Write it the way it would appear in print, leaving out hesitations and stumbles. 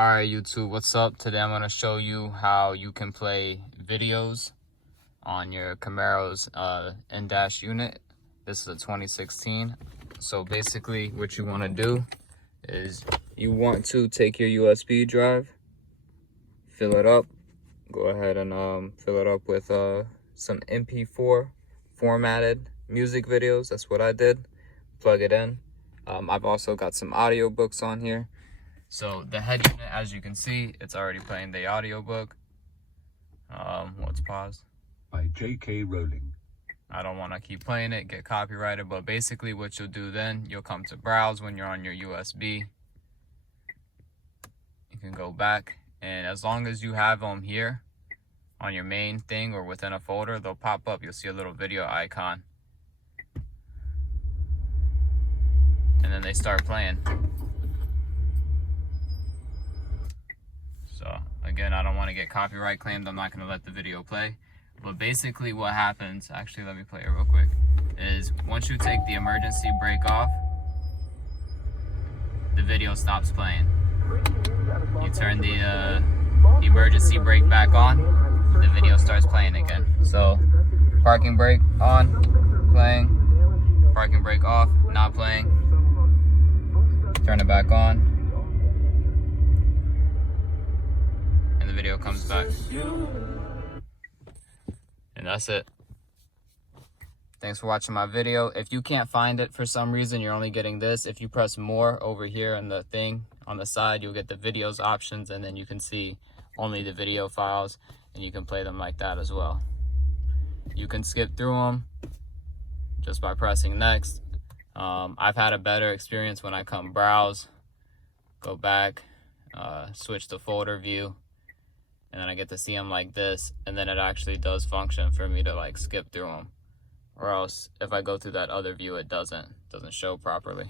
Alright YouTube, what's up? Today I'm going to show you how you can play videos on your Camaro's in-dash unit. This is a 2016. So basically what you want to do is you want to take your USB drive, fill it up, go ahead and fill it up with some MP4 formatted music videos. That's what I did. Plug it in. I've also got some audiobooks on here. So the head unit, as you can see, it's already playing the audiobook. Let's pause. By J.K. Rowling. I don't want to keep playing it, get copyrighted, but basically what you'll do then, you'll come to browse when you're on your USB. You can go back, and as long as you have them here on your main thing or within a folder, they'll pop up. You'll see a little video icon. And then they start playing. So again, I don't want to get copyright claimed. I'm not going to let the video play. But basically what happens, actually let me play it real quick, is once you take the emergency brake off, the video stops playing. You turn the emergency brake back on, the video starts playing again. So parking brake on, playing, parking brake off, not playing, turn it back on, the video comes back. And that's it. Thanks for watching my video. If you can't find it for some reason, you're only getting this. If you press more over here on the thing on the side, you'll get the videos options, and then you can see only the video files, and you can play them like that as well. You can skip through them just by pressing next. I've had a better experience when I come browse, go back, switch to folder view, and then I get to see them like this, and then it actually does function for me to like skip through them. Or else if I go through that other view, it doesn't show properly.